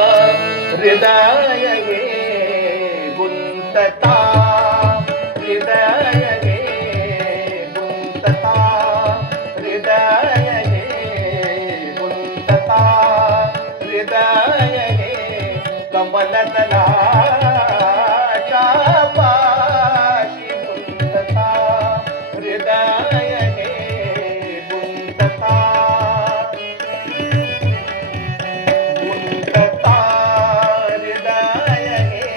हृदय गे गुंतता, हृदय गे गुंतता, हृदय गे गुंतता, हृदय गे कमलदलाच्या पाशी गुंतता, हृदय गे गुंतता, गुंतता हृदय गे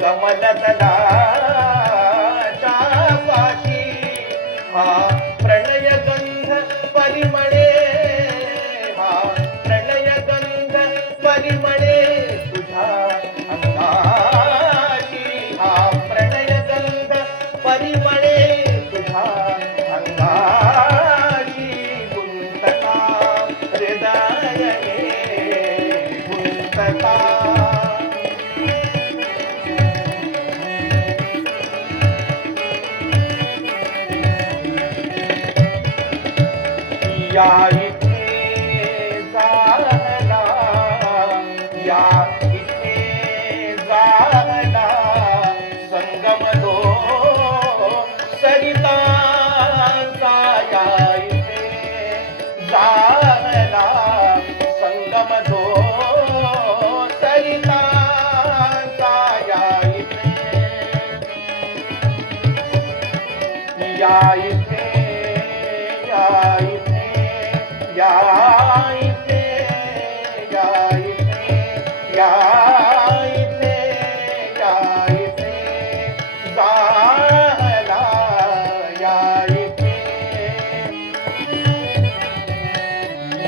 कमलदलाच्या पाशी, हा प्रणयगंध परिमळे, हा प्रणयगंध परिमळे तुझ्या अंगाशी, हा प्रणयगंध परिमळे तुझ्या अंगाशी, गुंतता हृदय गे गुंतता, या इथे जाहला, या इथे जाहला संगम दो सरितांचा, या इथे जाहला संगम दो सरितांचा, या इथे, या इथे, या इथे, या इथे, या इथे, या इथे, या इथे जाहला, या इथे,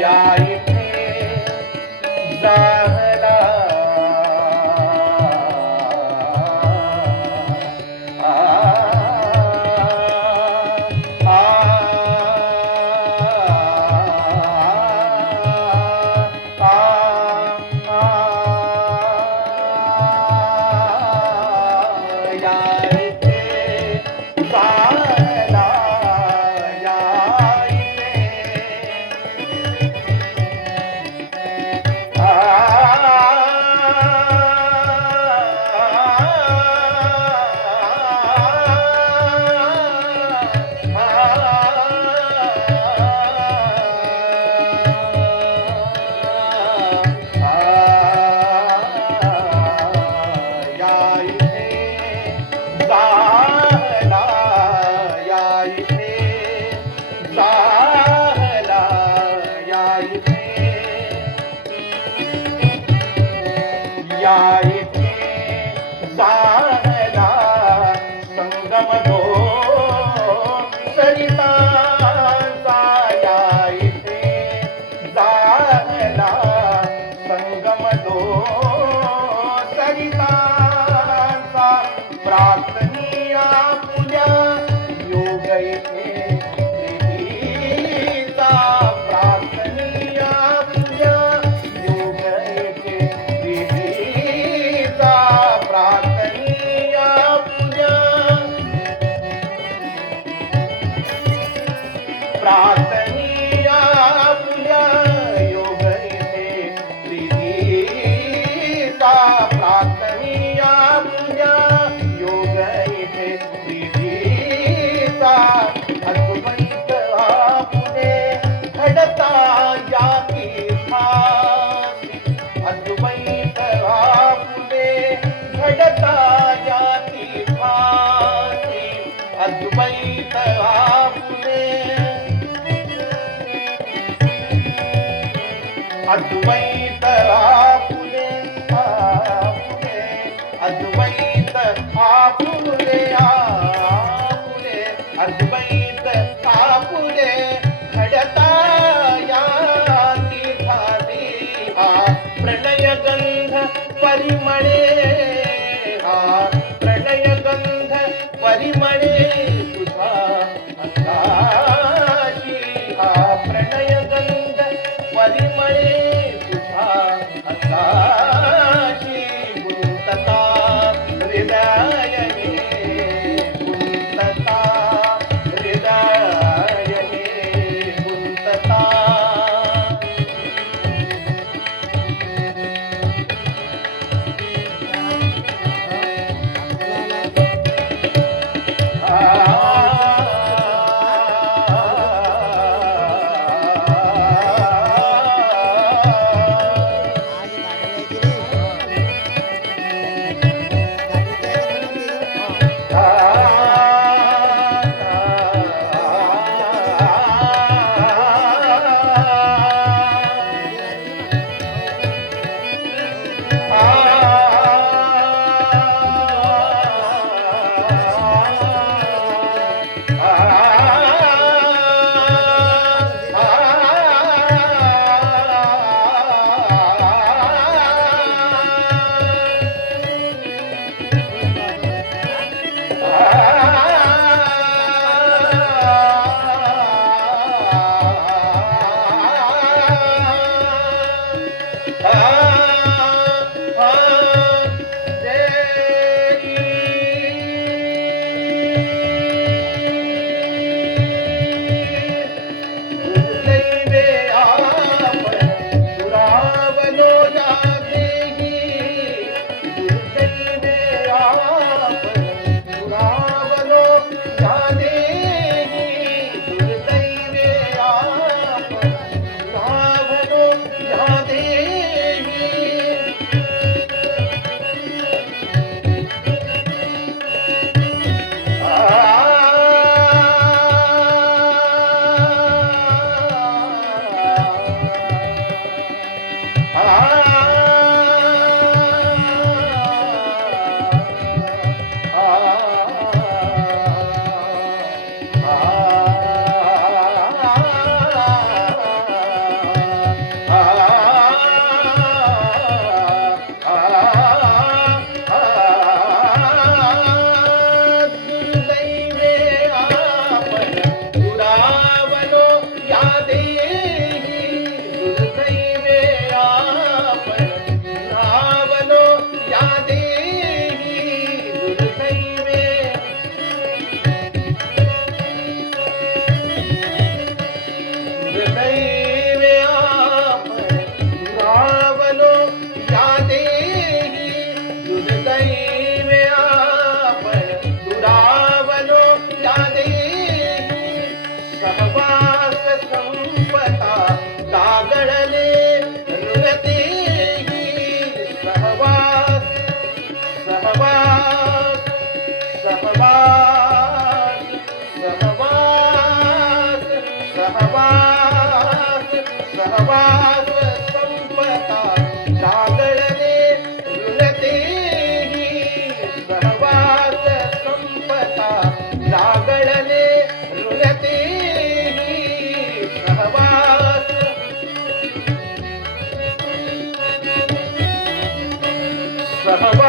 या इथे जाहला, या इथे जाहला संगम दो सरितांचा, या इथे जाहला संगम दो सरितांचा, प्रार्थनीया पूजा योग इथे प्रीतीचा, प्रार्थनीया पूजा योग इथे प्रीतीचा, प्रार्थनीया पूजा, प्रार्थनीया पूजा योग इथे प्रीतीचा, प्रार्थनीया पूजा योग इथे प्रीतीचा, अद्वैत आपुले घडता या तीर्थासी, अद्वैत आपुले घडता या तीर्थासी, अद्वैत आपुले, अद्वैत आपुले, आपुले, अद्वैत आपुले, आपुले, अद्वैत आपुले घडता या तीर्थासी, हा प्रणयगंध परिमळे, हा प्रणयगंध परिमळे तुझा अंगाशी, हा प्रणयगंध परिमळे तुझा अंगाशी, गुंतता हृदय गे गुंतता, हृदय गे गुंतता, सहवासी